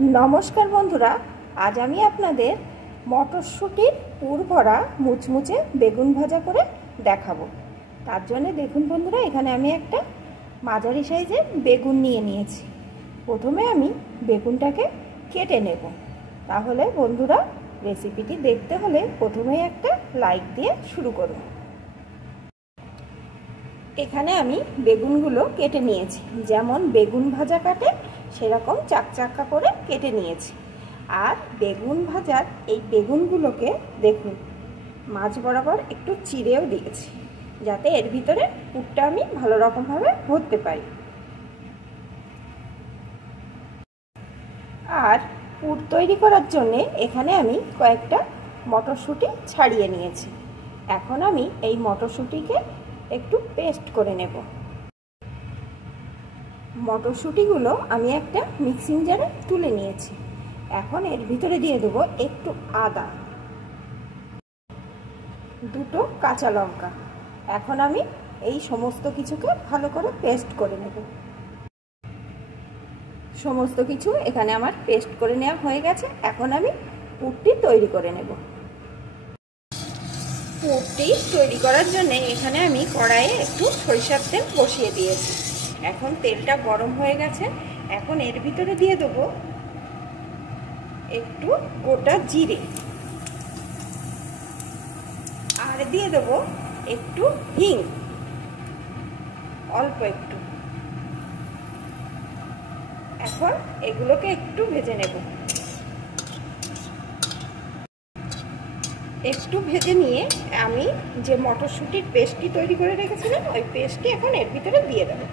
নমস্কার বন্ধুরা, আজ আমি আপনাদের মটরশুঁটির পুর ভরা মুচমুচে বেগুন ভাজা করে দেখাবো। তার জন্য দেখুন বন্ধুরা, এখানে আমি একটা মাঝারি সাইজের বেগুন নিয়েছি। প্রথমে আমি বেগুনটাকে কেটে নেব। তাহলে বন্ধুরা, রেসিপিটি দেখতে হলে প্রথমেই একটা লাইক দিয়ে শুরু করুন। এখানে আমি বেগুনগুলো কেটে নিয়েছি, যেমন বেগুন ভাজা কাটে সেরকম চাকচাকা করে কেটে নিয়েছি। আর বেগুন ভাজার এই বেগুনগুলোকে দেখুন মাঝ বরাবর একটু চিড়েও দিয়েছি, যাতে এর ভিতরে পুরটা আমি ভালো রকমভাবে ভরতে পারি। আর পুর তৈরি করার জন্যে এখানে আমি কয়েকটা মটরশুঁটি ছাড়িয়ে নিয়েছি। এখন আমি এই মটরশুঁটিকে একটু পেস্ট করে নেব। মটরশুঁটিগুলো আমি একটা মিক্সিং জারে তুলে নিয়েছি। এখন এর ভিতরে দিয়ে দেবো একটু আদা, দুটো কাঁচা লঙ্কা। এখন আমি এই সমস্ত কিছুকে ভালো করে পেস্ট করে নেব। সমস্ত কিছু এখানে আমার পেস্ট করে নেওয়া হয়ে গেছে। এখন আমি পুরটি তৈরি করে নেব। পুরটি তৈরি করার জন্য এখানে আমি কড়াইয়ে একটু সরিষার তেল বসিয়ে দিয়েছি। এখন তেলটা গরম হয়ে গেছে। এখন এর ভিতরে দিয়ে দেবো একটু গোটা জিরে, আর দিয়ে দেবো একটু হিং, অল্প একটু। এখন এগুলোকে একটু ভেজে নেব। একটু ভেজে নিয়ে আমি যে মটরশুঁটির পেস্টটি তৈরি করে রেখেছিলাম, ওই পেস্টটি এখন এর ভিতরে দিয়ে দেবো।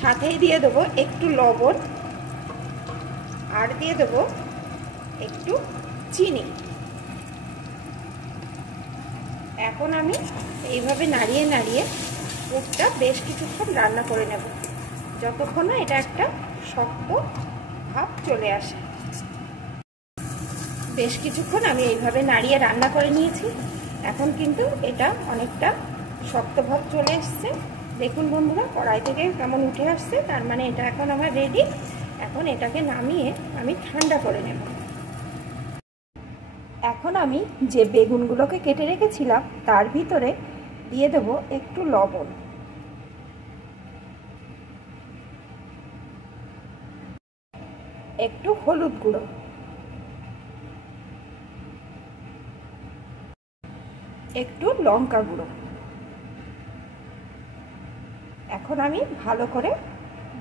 সাথেই দিয়ে দেবো একটু লবণ, আর দিয়ে দেবো একটু চিনি। এখন আমি এইভাবে নাড়িয়ে নাড়িয়ে পুরটা বেশ কিছুক্ষণ রান্না করে নেব, যতক্ষণ না এটা একটা শক্ত ভাব চলে আসে। বেশ কিছুক্ষণ আমি এইভাবে নাড়িয়ে রান্না করে নিয়েছি। এখন কিন্তু এটা অনেকটা শক্ত ভাব চলে এসছে। দেখুন বন্ধুরা, কড়াই থেকে কেমন উঠে আসছে, তার মানে এটা এখন আমার রেডি। এখন এটাকে নামিয়ে আমি ঠান্ডা করে নেব। এখন আমি যে বেগুনগুলোকে কেটে রেখেছিলাম তার ভিতরে দিয়ে দেব একটু লবণ, একটু হলুদ গুঁড়ো, একটু লঙ্কা গুঁড়ো। এখন আমি ভালো করে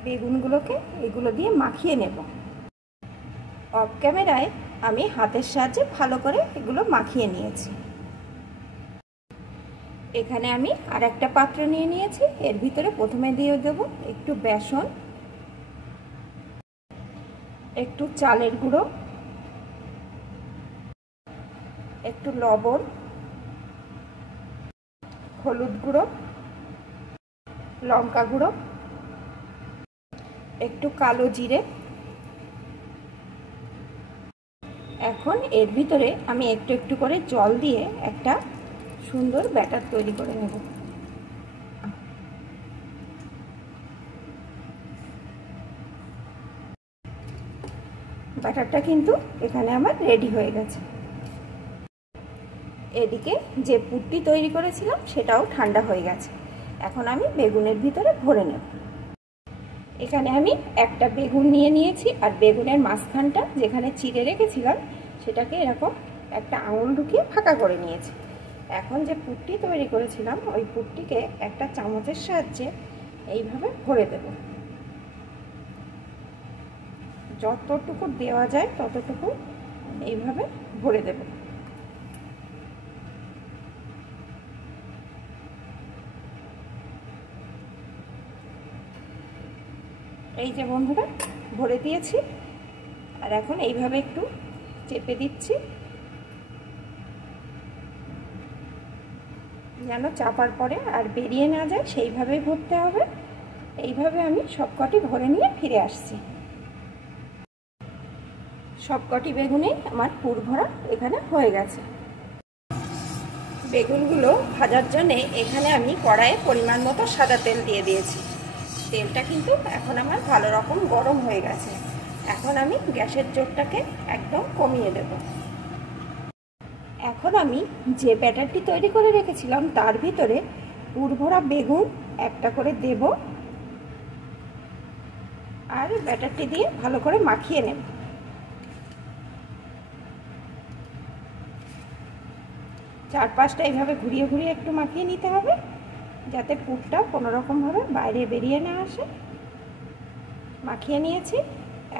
বেগুনগুলোকে এগুলো দিয়ে মাখিয়ে নেব। অফ ক্যামেরায় আমি হাতের সাহায্যে ভালো করে এগুলো মাখিয়ে নিয়েছি। এখানে আমি আর একটা পাত্র নিয়ে নিয়েছি। এর ভিতরে প্রথমে দিয়ে দেব একটু বেসন, একটু চালের গুঁড়ো, একটু লবণ, হলুদ গুঁড়ো, লঙ্কা গুঁড়ো, একটু কালো জিরে। এখন এর ভিতরে আমি একটু একটু করে জল দিয়ে একটা সুন্দর ব্যাটার তৈরি করে নেব। ব্যাটারটা কিন্তু এখানে আমার রেডি হয়ে গেছে। এদিকে যে পুরটি তৈরি করেছিলাম সেটাও ঠান্ডা হয়ে গেছে। এখন আমি বেগুনের ভিতরে ভরে নেব। এখানে আমি একটা বেগুন নিয়ে নিয়েছি, আর বেগুনের মাঝখানটা যেখানে চিড়ে রেখেছিলাম সেটাকে এরকম একটা আঙুল ঢুকিয়ে ফাঁকা করে নিয়েছি। এখন যে পুরটি তৈরি করেছিলাম ওই পুরটিকে একটা চামচের সাহায্যে এইভাবে ভরে দেব। যতটুকু দেওয়া যায় ততটুকু এইভাবে ভরে দেব। এই যে বন্ধুরা, ভরে দিয়েছি। আর এখন এইভাবে একটু চেপে দিচ্ছি, যেন চাপার পরে আর বেরিয়ে না যায়, সেইভাবেই ভরতে হবে। এইভাবে আমি সবকটি ভরে নিয়ে ফিরে আসছি। সবকটি বেগুনেই আমার পুর ভরা এখানে হয়ে গেছে। বেগুনগুলো ভাজার জন্যে এখানে আমি কড়াইয়ে পরিমাণ মতো সাদা তেল দিয়ে দিয়েছি। তেলটা কিন্তু এখন আমার ভালো রকম গরম হয়ে গেছে। এখন আমি গ্যাসের জোরটাকে একদম কমিয়ে দেব। এখন আমি যে ব্যাটারটি তৈরি করে রেখেছিলাম তার ভিতরে পুরভরা বেগুন একটা করে দেব আর ব্যাটারটি দিয়ে ভালো করে মাখিয়ে নেব। চারপাশটা এইভাবে ঘুরিয়ে ঘুরিয়ে একটু মাখিয়ে নিতে হবে যাতে পুরটা কোনোরকমভাবে বাইরে বেরিয়ে না আসে। মাখিয়ে নিয়েছি,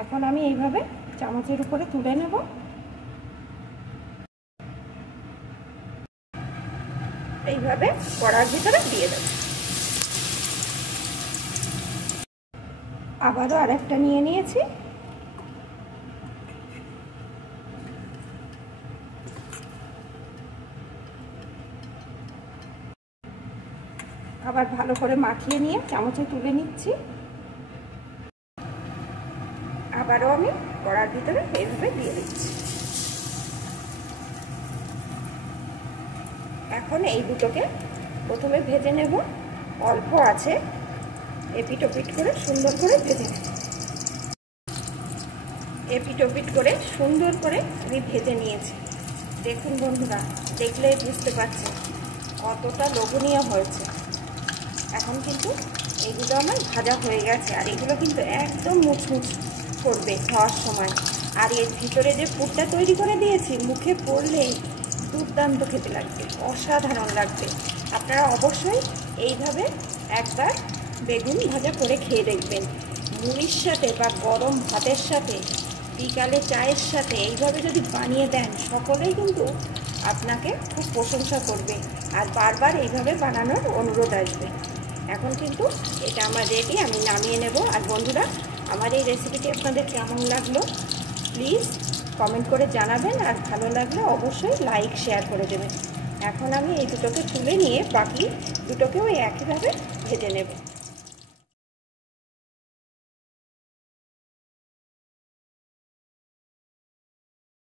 এখন আমি এইভাবে চামচের উপরে তুলে নেব। এইভাবে কড়ার ভিতরে দিয়ে দেব। আবারও আরেকটা নিয়ে নিয়েছি। আবার ভালো করে মাখিয়ে নিয়ে চামচে তুলে নিচ্ছি। আবারও আমি কড়ার ভিতরে এইভাবে দিয়ে দিচ্ছি। এখন এই দুটোকে প্রথমে ভেজে নেব। অল্প আছে, এপিট ওপিট করে সুন্দর করে ভেজে নেব। এপিট ওপিট করে সুন্দর করে আমি ভেজে নিয়েছি। দেখুন বন্ধুরা, দেখলেই বুঝতে পারছেন কতটা লোভনীয় হয়েছে। এখন কিন্তু এগুলো আমার ভাজা হয়ে গেছে আর এগুলো কিন্তু একদম মুচমুচ করবে খাওয়ার সময়। আর এর ভিতরে যে পুরটা তৈরি করে দিয়েছি, মুখে পড়লেই দুর্দান্ত খেতে লাগবে, অসাধারণ লাগবে। আপনারা অবশ্যই এইভাবে একবার বেগুন ভাজা করে খেয়ে দেখবেন। মুড়ির সাথে বা গরম ভাতের সাথে, বিকালে চায়ের সাথে এইভাবে যদি বানিয়ে দেন, সকলেই কিন্তু আপনাকে খুব প্রশংসা করবে আর বারবার এইভাবে বানানোর অনুরোধ আসবে। এখন কিন্তু এটা আমার রেডি, আমি নামিয়ে নেব। আর বন্ধুরা, আমার এই রেসিপিটি আপনাদের কেমন লাগলো প্লিজ কমেন্ট করে জানাবেন, আর ভালো লাগলে অবশ্যই লাইক শেয়ার করে দেবেন। এখন আমি এই দুটোকে তুলে নিয়ে বাকি দুটোকেও একইভাবে ভেজে নেব।